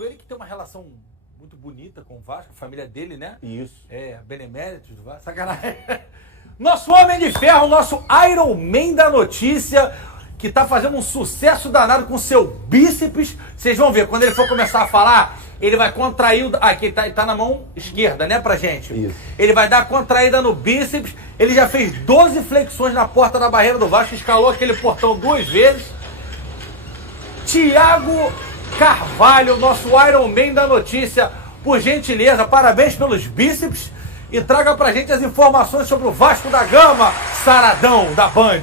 Ele que tem uma relação muito bonita com o Vasco, a família dele, né? Isso. É, beneméritos do Vasco. Sacanagem. Nosso Homem de Ferro, nosso Iron Man da notícia, que tá fazendo um sucesso danado com seu bíceps. Vocês vão ver, quando ele for começar a falar, ele vai contrair o... Aqui, ele tá na mão esquerda, né, pra gente? Isso. Ele vai dar contraída no bíceps. Ele já fez 12 flexões na porta da barreira do Vasco, escalou aquele portão 2 vezes. Thiago Carvalho, nosso Iron Man da notícia, por gentileza, parabéns pelos bíceps e traga pra gente as informações sobre o Vasco da Gama, saradão da Band.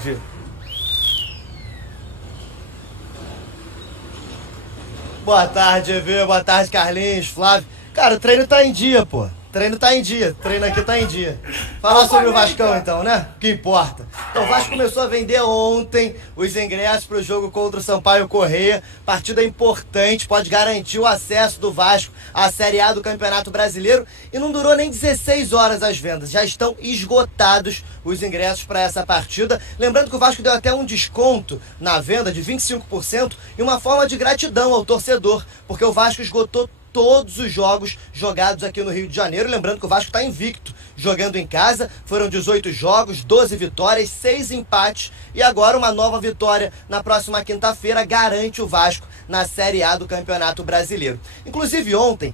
Boa tarde, EV, boa tarde, Carlinhos, Flávio. Cara, o treino tá em dia, pô. Treino tá em dia, treino aqui tá em dia. Falar sobre o Vascão então, né? O que importa. Então o Vasco começou a vender ontem os ingressos pro jogo contra o Sampaio Corrêa. Partida importante, pode garantir o acesso do Vasco à Série A do Campeonato Brasileiro. E não durou nem 16 horas as vendas, já estão esgotados os ingressos para essa partida. Lembrando que o Vasco deu até um desconto na venda de 25% e uma forma de gratidão ao torcedor, porque o Vasco esgotou todos os jogos jogados aqui no Rio de Janeiro. Lembrando que o Vasco está invicto, jogando em casa. Foram 18 jogos, 12 vitórias, 6 empates. E agora uma nova vitória na próxima quinta-feira garante o Vasco na Série A do Campeonato Brasileiro. Inclusive ontem,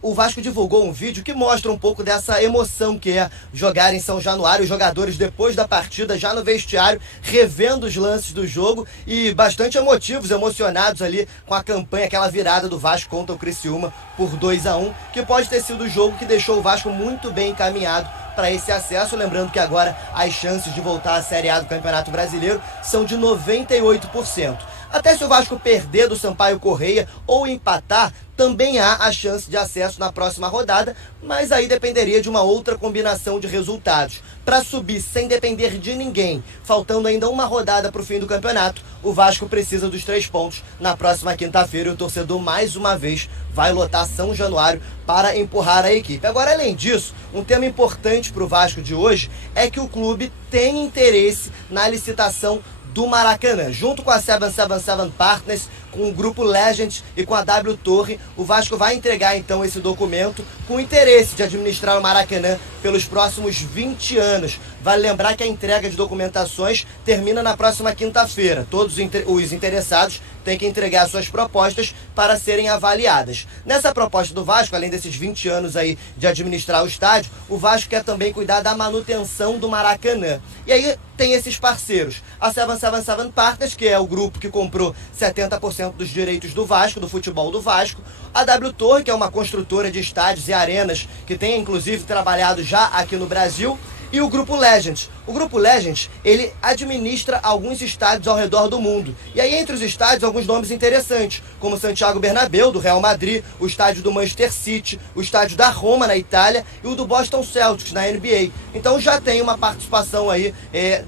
o Vasco divulgou um vídeo que mostra um pouco dessa emoção que é jogar em São Januário. Os jogadores depois da partida, já no vestiário, revendo os lances do jogo e bastante emotivos, emocionados ali com a campanha, aquela virada do Vasco contra o Criciúma por 2-1, que pode ter sido o jogo que deixou o Vasco muito bem encaminhado para esse acesso. Lembrando que agora as chances de voltar à Série A do Campeonato Brasileiro são de 98%. Até se o Vasco perder do Sampaio Corrêa ou empatar, também há a chance de acesso na próxima rodada, mas aí dependeria de uma outra combinação de resultados. Para subir sem depender de ninguém, faltando ainda uma rodada para o fim do campeonato, o Vasco precisa dos 3 pontos na próxima quinta-feira e o torcedor mais uma vez vai lotar São Januário para empurrar a equipe. Agora, além disso, um tema importante para o Vasco de hoje é que o clube tem interesse na licitação do Maracanã. Junto com a 777 Partners, com o Grupo Legend e com a W Torre, o Vasco vai entregar então esse documento com o interesse de administrar o Maracanã pelos próximos 20 anos. Vale lembrar que a entrega de documentações termina na próxima quinta-feira. Todos os interessados têm que entregar suas propostas para serem avaliadas. Nessa proposta do Vasco, além desses 20 anos aí de administrar o estádio, o Vasco quer também cuidar da manutenção do Maracanã. E aí tem esses parceiros. A 777 Partners, que é o grupo que comprou 70% dos direitos do Vasco, do futebol do Vasco. A W Torre, que é uma construtora de estádios e arenas, que tem inclusive trabalhado já aqui no Brasil. E o Grupo Legend. O Grupo Legend, ele administra alguns estádios ao redor do mundo. E aí, entre os estádios, alguns nomes interessantes, como o Santiago Bernabéu, do Real Madrid, o estádio do Manchester City, o estádio da Roma, na Itália, e o do Boston Celtics, na NBA. Então já tem uma participação aí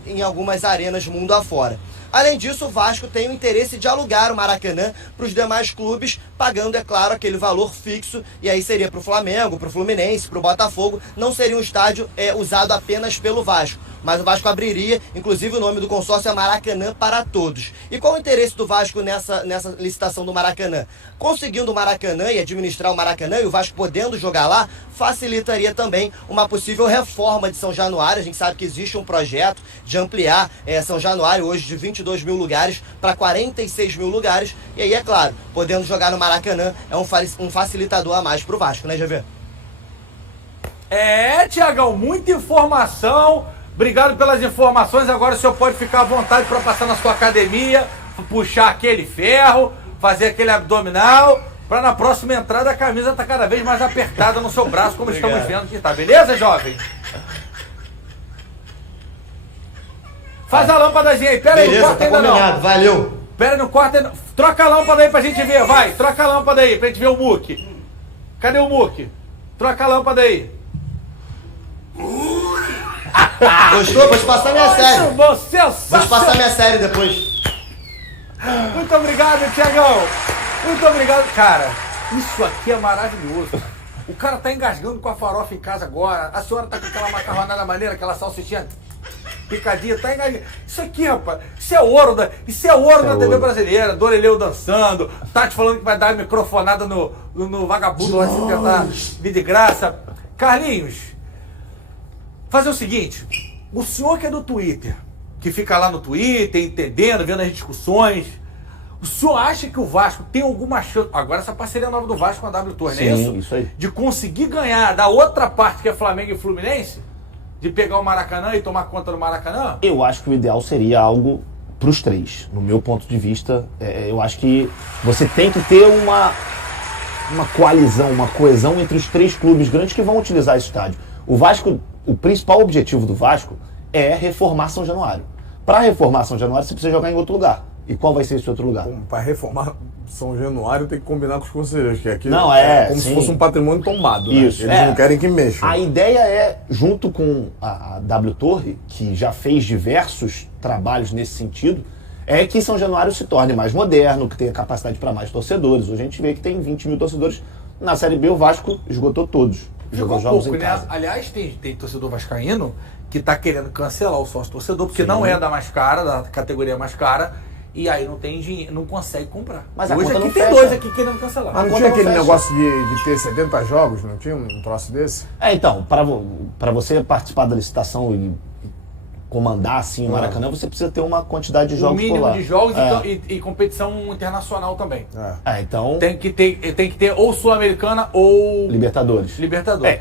em algumas arenas mundo afora. Além disso, o Vasco tem o interesse de alugar o Maracanã para os demais clubes, pagando, é claro, aquele valor fixo, e aí seria para o Flamengo, para o Fluminense, para o Botafogo. Não seria um estádio usado apenas pelo Vasco, mas o Vasco abriria, inclusive o nome do consórcio é Maracanã para Todos. E qual o interesse do Vasco nessa licitação do Maracanã? Conseguindo o Maracanã e administrar o Maracanã, e o Vasco podendo jogar lá, facilitaria também uma possível reforma de São Januário. A gente sabe que existe um projeto de ampliar São Januário hoje de 22 mil lugares para 46 mil lugares. E aí, é claro, podendo jogar no Maracanã é um facilitador a mais para o Vasco, né, GV? Tiagão, muita informação. Obrigado pelas informações. Agora o senhor pode ficar à vontade para passar na sua academia, puxar aquele ferro, fazer aquele abdominal, para na próxima entrada a camisa tá cada vez mais apertada no seu braço, como estamos vendo aqui, tá? Beleza, jovem? Faz a lâmpadazinha aí. Pera aí, não corta ainda não. Valeu. Pera, não corta ainda. Troca a lâmpada aí pra gente ver, vai. Troca a lâmpada aí pra gente ver o Muque. Cadê o Muque? Troca a lâmpada aí. Gostou? Vou te passar minha série. Vou te passar minha série depois. Muito obrigado, Thiagão. Muito obrigado. Cara, isso aqui é maravilhoso. O cara tá engasgando com a farofa em casa agora. A senhora tá com aquela macarronada maneira, aquela salsichinha. picadinha, tá enganado. Isso aqui, rapaz, isso é ouro da TV brasileira. Doreleu dançando, Tati falando que vai dar microfonada no vagabundo lá, se tentar vir de graça. Carlinhos, fazer o seguinte, o senhor que é do Twitter, que fica lá no Twitter, entendendo, vendo as discussões, o senhor acha que o Vasco tem alguma chance, agora essa parceria nova do Vasco com a W Torre, não é isso? Isso aí. De conseguir ganhar da outra parte que é Flamengo e Fluminense? De pegar o Maracanã e tomar conta do Maracanã? Eu acho que o ideal seria algo para os três. No meu ponto de vista, eu acho que você tem que ter uma coalizão, uma coesão entre os três clubes grandes que vão utilizar esse estádio. O Vasco, o principal objetivo do Vasco é reformar São Januário. Para reformar São Januário, você precisa jogar em outro lugar. E qual vai ser esse outro lugar? Para reformar São Januário tem que combinar com os conselheiros, que aqui Não, como sim. se fosse um patrimônio tombado. Isso, né? Eles não querem que mexam. A ideia é, junto com a W Torre, que já fez diversos trabalhos nesse sentido, é que São Januário se torne mais moderno, que tenha capacidade para mais torcedores. Hoje a gente vê que tem 20 mil torcedores. Na Série B o Vasco esgotou todos. Jogou jogos pouco, em né? casa. Aliás, tem torcedor vascaíno que tá querendo cancelar o sócio-torcedor, porque não é da mais cara, da categoria mais cara, e aí não tem dinheiro, não consegue comprar. Mas a hoje conta aqui não tem fecha. dois aqui querendo cancelar. Mas não conta tinha não aquele fecha. negócio de ter 70 jogos, não tinha um troço desse? Então, para você participar da licitação e comandar assim o Maracanã, você precisa ter uma quantidade de O jogos por mínimo lá. de jogos e competição internacional também. Então, Tem que ter ou Sul-Americana ou Libertadores.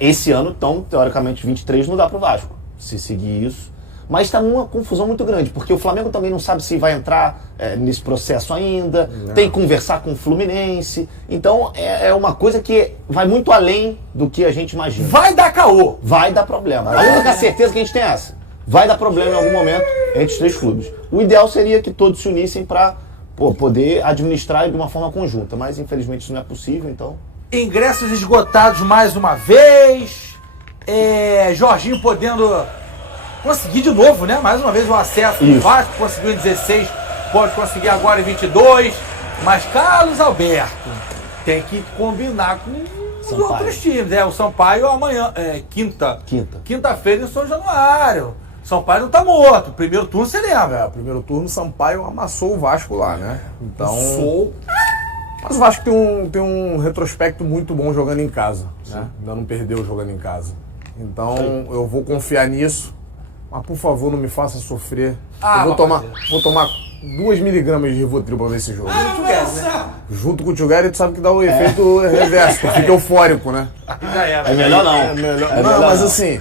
Esse ano, então, teoricamente, 23 não dá pro Vasco, se seguir isso. Mas está numa confusão muito grande, porque o Flamengo também não sabe se vai entrar nesse processo ainda, tem que conversar com o Fluminense. Então, é uma coisa que vai muito além do que a gente imagina. Vai dar caô! Vai dar problema. A única certeza que a gente tem é essa. Vai dar problema em algum momento entre os três clubes. O ideal seria que todos se unissem para poder administrar de uma forma conjunta, mas infelizmente isso não é possível, então... Ingressos esgotados mais uma vez. Jorginho podendo conseguir de novo, né? Mais uma vez o acesso. O Vasco conseguiu em 16, pode conseguir agora em 22. Mas Carlos Alberto tem que combinar com os outros times. O Sampaio amanhã, quinta-feira em São Januário. Sampaio não tá morto. Primeiro turno você lembra. Primeiro turno, Sampaio amassou o Vasco lá, né? Então. Mas o Vasco tem um retrospecto muito bom jogando em casa. Né? Ainda não perdeu jogando em casa. Então eu vou confiar nisso. Mas por favor, não me faça sofrer. Eu vou tomar 2 miligramas de Rivotril pra ver esse jogo. Junto com o Tchugari, tu sabe que dá o efeito reverso. Tu fica eufórico, né? Já era. É melhor não. Mas assim,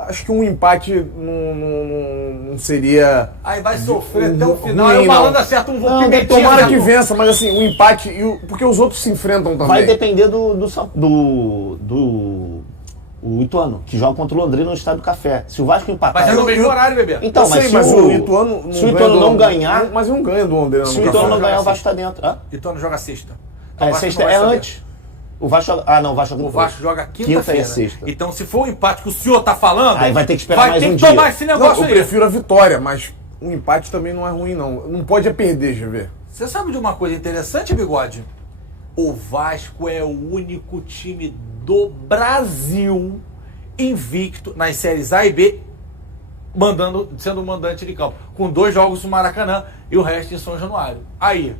acho que um empate não seria... Aí vai sofrer até o final. ruim, Aí o não. malandro acerta um voo pimentinha. Tomara que vença, mas assim, o empate... porque os outros se enfrentam também. Vai depender do Ituano, que joga contra o Londrina no Estádio do Café. Se o Vasco empatar... Mas é no mesmo horário, bebê. Então, Eu sei, mas o Ituano se o Ituano não ganhar... Mas não ganha do Londrina no Se o Ituano não ganhar, o Vasco está dentro. Ituano joga sexta. Então, o Vasco Sexta não vai é saber. antes. O Vasco joga... não, o Vasco joga O depois. Vasco joga Quinta quinta-feira. e sexta. Então, se for o empate que o senhor tá falando, Aí vai ter que esperar mais um ter que dia. tomar esse negócio Eu aí. prefiro a vitória, mas um empate também não é ruim, não. Não pode perder, GV. Você sabe de uma coisa interessante, Bigode? O Vasco é o único time do Brasil invicto nas séries A e B, sendo mandante de campo, com 2 jogos no Maracanã e o resto em São Januário. Aí,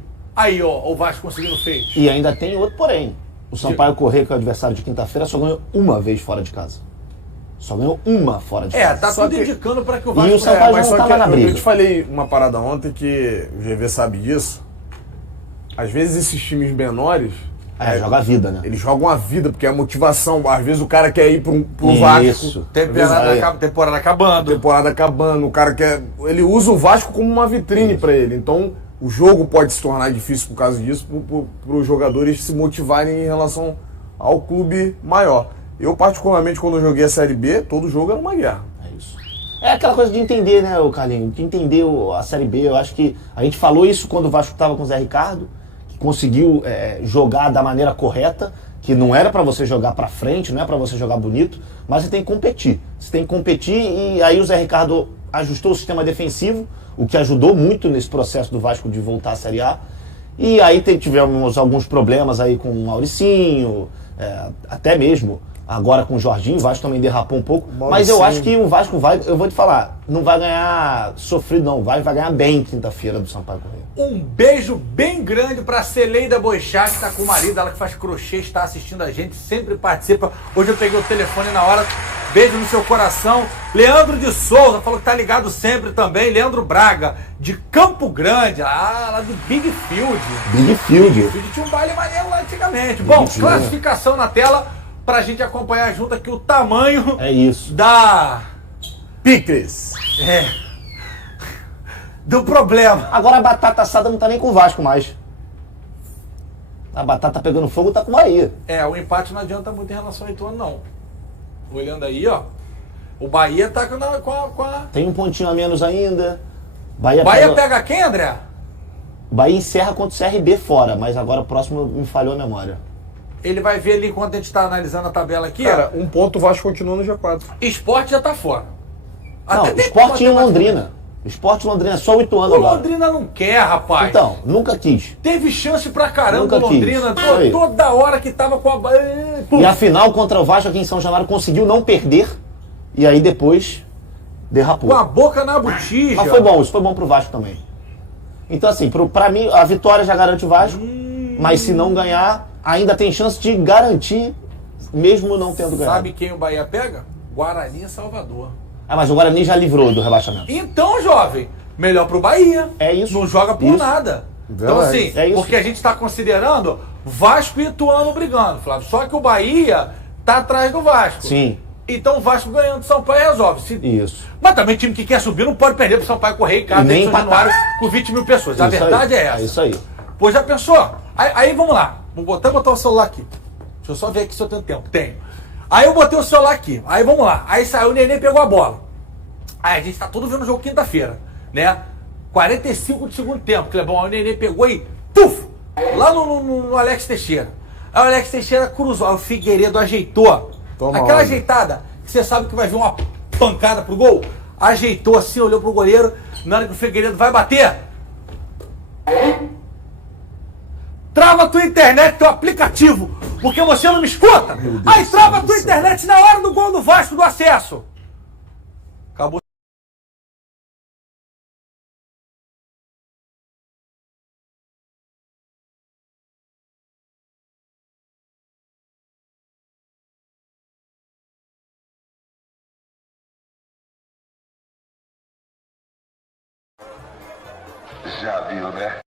ó, o Vasco conseguindo feito. E ainda tem outro porém. O Sampaio Corrêa, que é o adversário de quinta-feira, só ganhou uma vez fora de casa. Só ganhou uma fora de casa. Tá Só tudo que- indicando para que o E Vasco... o Sampaio Mas já não só que tava na briga. eu te falei uma parada ontem que o GV sabe disso. Às vezes esses times menores, joga a vida, né? eles jogam a vida, porque é a motivação. Às vezes o cara quer ir pro Isso. Vasco. Temporada acabando. Temporada acabando, o cara quer. Ele usa o Vasco como uma vitrine pra ele. Então o jogo pode se tornar difícil por causa disso, para os jogadores se motivarem em relação ao clube maior. Eu, particularmente, quando eu joguei a Série B, todo jogo era uma guerra. É isso. É aquela coisa de entender, né, o Carlinhos? De entender a Série B. Eu acho que a gente falou isso quando o Vasco estava com o Zé Ricardo, que conseguiu jogar da maneira correta, que não era para você jogar para frente, não é para você jogar bonito, mas você tem que competir. Você tem que competir e aí o Zé Ricardo ajustou o sistema defensivo, o que ajudou muito nesse processo do Vasco de voltar à Série A. E aí tivemos alguns problemas aí com o Mauricinho, até mesmo Agora com o Jorginho, o Vasco também derrapou um pouco. Mauricinho. Mas eu acho que o Vasco vai, eu vou te falar, não vai ganhar sofrido não, vai ganhar bem quinta-feira do Sampaio Corrêa. Um beijo bem grande pra Celeida Boixá, que tá com o marido, ela que faz crochê, está assistindo a gente, sempre participa. Hoje eu peguei o telefone na hora. Beijo no seu coração. Leandro de Souza falou que tá ligado sempre também. Leandro Braga, de Campo Grande, lá do Big Field. Big Field. Big Field tinha um baile maneiro lá antigamente. Bom, classificação na tela pra gente acompanhar junto aqui o tamanho É isso. da... Picles. do problema. Agora a batata assada não tá nem com o Vasco mais. A batata pegando fogo tá com o Bahia. O empate não adianta muito em relação ao Ituano, não. Olhando aí, ó. O Bahia tá com a... Tem um pontinho a menos ainda. Bahia pega quem, André? Bahia encerra contra o CRB fora, mas agora o próximo me falhou a memória. Ele vai ver ali enquanto a gente tá analisando a tabela aqui, Cara, um ponto o Vasco continua no G4. Esporte já tá fora. Não, Até tem Sport em matemática. Londrina. Sport em Londrina, só o Ituano O agora. Londrina não quer, rapaz. Então, nunca quis. Teve chance pra caramba o Nunca quis. Londrina. Aí. Toda hora que tava com a... E a final contra o Vasco aqui em São Januário conseguiu não perder. E aí depois derrapou. Com a boca na botija. Mas foi bom, isso foi bom pro Vasco também. Então assim, pra mim, a vitória já garante o Vasco. Mas se não ganhar, ainda tem chance de garantir, mesmo não tendo ganhado. Sabe quem o Bahia pega? Guarani e Salvador. Ah, mas o Guarani já livrou do rebaixamento. Então, jovem, melhor pro Bahia. É isso. Não joga por Isso. nada. Então, Verdade. assim, É isso. porque a gente tá considerando Vasco e Ituano brigando, Flávio. Só que o Bahia tá atrás do Vasco. Sim, Então o Vasco ganhando Sampaio resolve. isso. Mas também time que quer subir não pode perder pro Sampaio Correia em casa E nem em São empatar. Januário com 20 mil pessoas. A Isso verdade aí. é essa. É isso aí. Pois já pensou? Aí vamos lá. Vou botar o celular aqui. Deixa eu só ver aqui se eu tenho tempo. Tenho. Aí eu botei o celular aqui. Aí vamos lá. Aí saiu o Nenê, pegou a bola. Aí a gente tá todo vendo o jogo quinta-feira, né? 45 de segundo tempo. Clebão, aí o Nenê pegou e... Puf! Lá no Alex Teixeira. Aí o Alex Teixeira cruzou. Aí o Figueiredo ajeitou. Toma Aquela onda. ajeitada que você sabe que vai vir uma pancada pro gol. Ajeitou assim, olhou pro goleiro. Na hora que o Figueiredo vai bater... Trava a tua internet, teu aplicativo, porque você não me escuta. Aí trava a tua internet na hora do gol do Vasco do acesso. Acabou. Já viu, né?